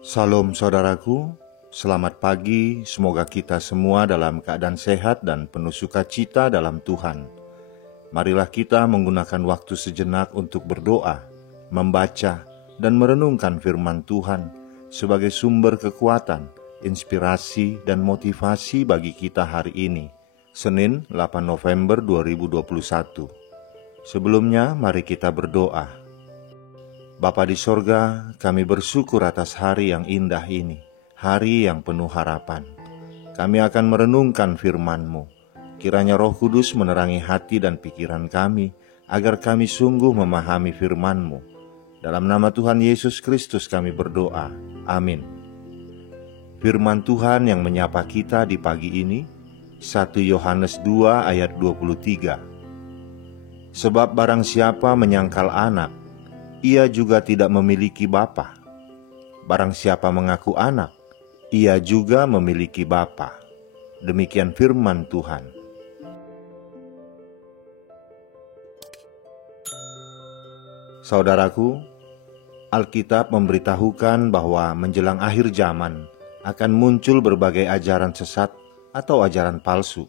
Salam saudaraku, selamat pagi, semoga kita semua dalam keadaan sehat dan penuh sukacita dalam Tuhan. Marilah kita menggunakan waktu sejenak untuk berdoa, membaca, dan merenungkan firman Tuhan sebagai sumber kekuatan, inspirasi, dan motivasi bagi kita hari ini, Senin 8 November 2021. Sebelumnya, mari kita berdoa. Bapa di sorga, kami bersyukur atas hari yang indah ini, hari yang penuh harapan. Kami akan merenungkan firman-Mu. Kiranya Roh Kudus menerangi hati dan pikiran kami, agar kami sungguh memahami firman-Mu. Dalam nama Tuhan Yesus Kristus kami berdoa. Amin. Firman Tuhan yang menyapa kita di pagi ini, 1 Yohanes 2 ayat 23. Sebab barang siapa menyangkal anak, ia juga tidak memiliki bapa. Barang siapa mengaku anak, ia juga memiliki bapa. Demikian firman Tuhan. Saudaraku, Alkitab memberitahukan bahwa menjelang akhir zaman akan muncul berbagai ajaran sesat atau ajaran palsu.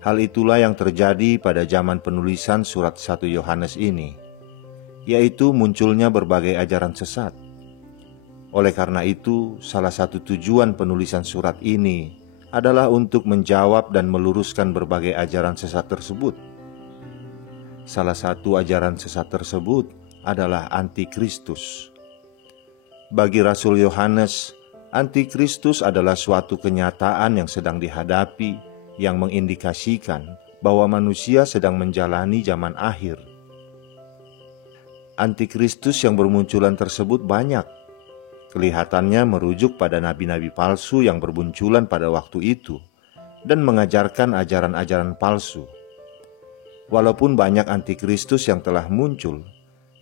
Hal itulah yang terjadi pada zaman penulisan surat 1 Yohanes ini, yaitu munculnya berbagai ajaran sesat. Oleh karena itu, salah satu tujuan penulisan surat ini adalah untuk menjawab dan meluruskan berbagai ajaran sesat tersebut. Salah satu ajaran sesat tersebut adalah antikristus. Bagi Rasul Yohanes, antikristus adalah suatu kenyataan yang sedang dihadapi yang mengindikasikan bahwa manusia sedang menjalani zaman akhir. Antikristus yang bermunculan tersebut banyak. Kelihatannya merujuk pada nabi-nabi palsu yang bermunculan pada waktu itu dan mengajarkan ajaran-ajaran palsu. Walaupun banyak antikristus yang telah muncul,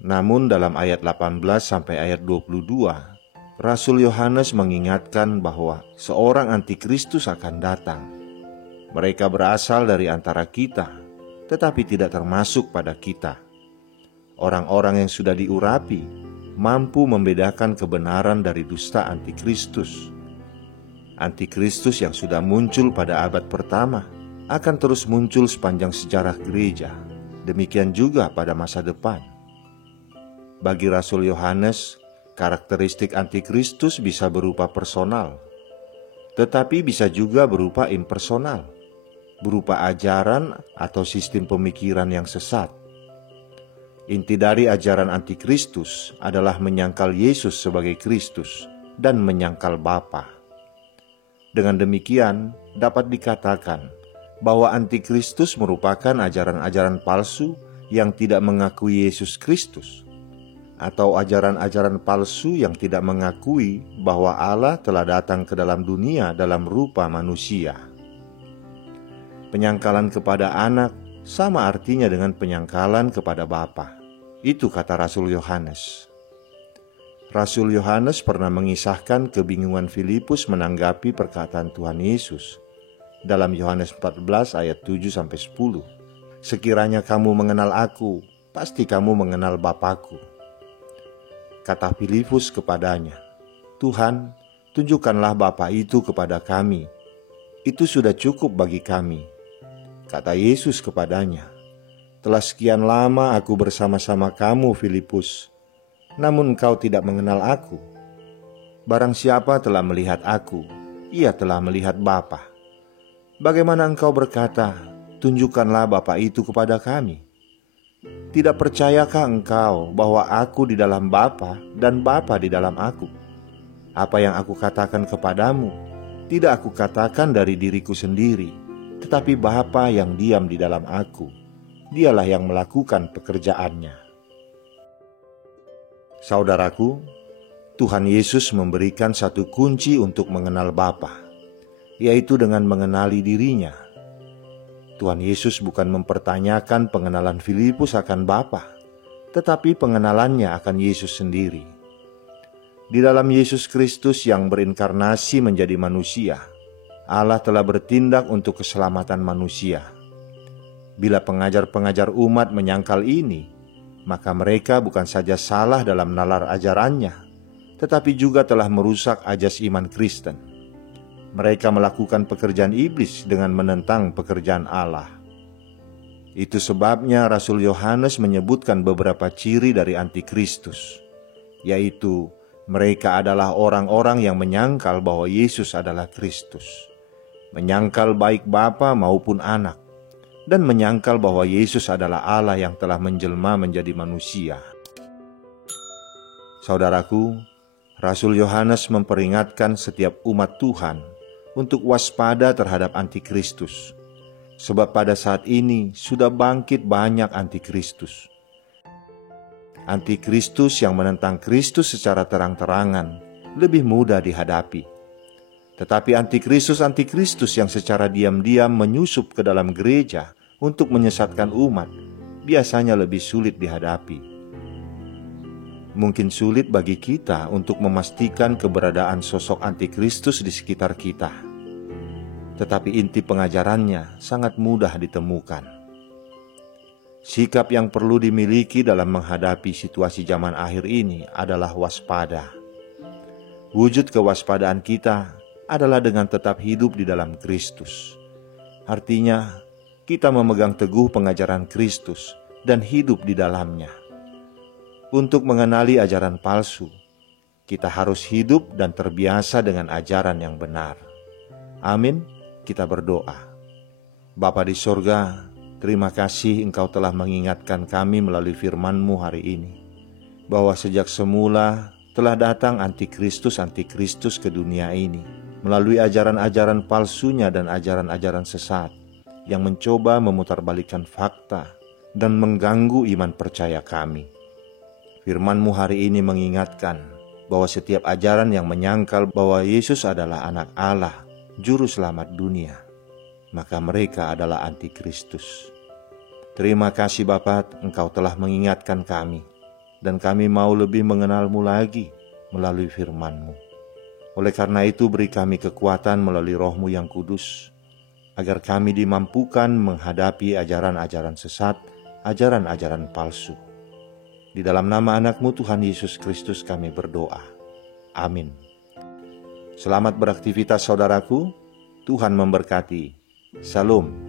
namun dalam ayat 18 sampai ayat 22, Rasul Yohanes mengingatkan bahwa seorang antikristus akan datang. Mereka berasal dari antara kita, tetapi tidak termasuk pada kita. Orang-orang yang sudah diurapi mampu membedakan kebenaran dari dusta antikristus. Antikristus yang sudah muncul pada abad pertama akan terus muncul sepanjang sejarah gereja. Demikian juga pada masa depan. Bagi Rasul Yohanes, karakteristik antikristus bisa berupa personal, tetapi bisa juga berupa impersonal, berupa ajaran atau sistem pemikiran yang sesat. Inti dari ajaran antikristus adalah menyangkal Yesus sebagai Kristus dan menyangkal Bapa. Dengan demikian, dapat dikatakan bahwa antikristus merupakan ajaran-ajaran palsu yang tidak mengakui Yesus Kristus, atau ajaran-ajaran palsu yang tidak mengakui bahwa Allah telah datang ke dalam dunia dalam rupa manusia. Penyangkalan kepada anak sama artinya dengan penyangkalan kepada Bapa. Itu kata Rasul Yohanes. Rasul Yohanes pernah mengisahkan kebingungan Filipus menanggapi perkataan Tuhan Yesus dalam Yohanes 14 ayat 7-10. Sekiranya kamu mengenal aku, pasti kamu mengenal Bapakku. Kata Filipus kepadanya, Tuhan, tunjukkanlah Bapa itu kepada kami. Itu sudah cukup bagi kami. Kata Yesus kepadanya, telah sekian lama aku bersama-sama kamu, Filipus, namun engkau tidak mengenal aku. Barang siapa telah melihat aku, ia telah melihat Bapa. Bagaimana engkau berkata, tunjukkanlah Bapa itu kepada kami? Tidak percayakah engkau bahwa aku di dalam Bapa dan Bapa di dalam aku? Apa yang aku katakan kepadamu, tidak aku katakan dari diriku sendiri, tetapi Bapa yang diam di dalam aku, dialah yang melakukan pekerjaannya. Saudaraku, Tuhan Yesus memberikan satu kunci untuk mengenal Bapa, yaitu dengan mengenali dirinya. Tuhan Yesus bukan mempertanyakan pengenalan Filipus akan Bapa, tetapi pengenalannya akan Yesus sendiri. Di dalam Yesus Kristus yang berinkarnasi menjadi manusia, Allah telah bertindak untuk keselamatan manusia. Bila pengajar-pengajar umat menyangkal ini, maka mereka bukan saja salah dalam nalar ajarannya, tetapi juga telah merusak ajas iman Kristen. Mereka melakukan pekerjaan iblis dengan menentang pekerjaan Allah. Itu sebabnya Rasul Yohanes menyebutkan beberapa ciri dari antikristus, yaitu mereka adalah orang-orang yang menyangkal bahwa Yesus adalah Kristus, menyangkal baik Bapa maupun Anak, dan menyangkal bahwa Yesus adalah Allah yang telah menjelma menjadi manusia. Saudaraku, Rasul Yohanes memperingatkan setiap umat Tuhan untuk waspada terhadap antikristus, sebab pada saat ini sudah bangkit banyak antikristus. Antikristus yang menentang Kristus secara terang-terangan lebih mudah dihadapi. Tetapi antikristus yang secara diam-diam menyusup ke dalam gereja untuk menyesatkan umat biasanya lebih sulit dihadapi. Mungkin sulit bagi kita untuk memastikan keberadaan sosok antikristus di sekitar kita. Tetapi inti pengajarannya sangat mudah ditemukan. Sikap yang perlu dimiliki dalam menghadapi situasi zaman akhir ini adalah waspada. Wujud kewaspadaan kita adalah dengan tetap hidup di dalam Kristus. Artinya, kita memegang teguh pengajaran Kristus dan hidup di dalamnya. Untuk mengenali ajaran palsu, kita harus hidup dan terbiasa dengan ajaran yang benar. Amin. Kita berdoa. Bapa di sorga, terima kasih Engkau telah mengingatkan kami melalui firman-Mu hari ini, bahwa sejak semula telah datang antikristus ke dunia ini, melalui ajaran-ajaran palsunya dan ajaran-ajaran sesat, yang mencoba memutarbalikkan fakta dan mengganggu iman percaya kami. Firman-Mu hari ini mengingatkan bahwa setiap ajaran yang menyangkal bahwa Yesus adalah anak Allah, Juru Selamat dunia, maka mereka adalah antikristus. Terima kasih Bapa, Engkau telah mengingatkan kami, dan kami mau lebih mengenal-Mu lagi melalui firman-Mu. Oleh karena itu beri kami kekuatan melalui Roh-Mu yang kudus, agar kami dimampukan menghadapi ajaran-ajaran sesat, ajaran-ajaran palsu. Di dalam nama anak-Mu Tuhan Yesus Kristus kami berdoa. Amin. Selamat beraktivitas saudaraku, Tuhan memberkati. Salam.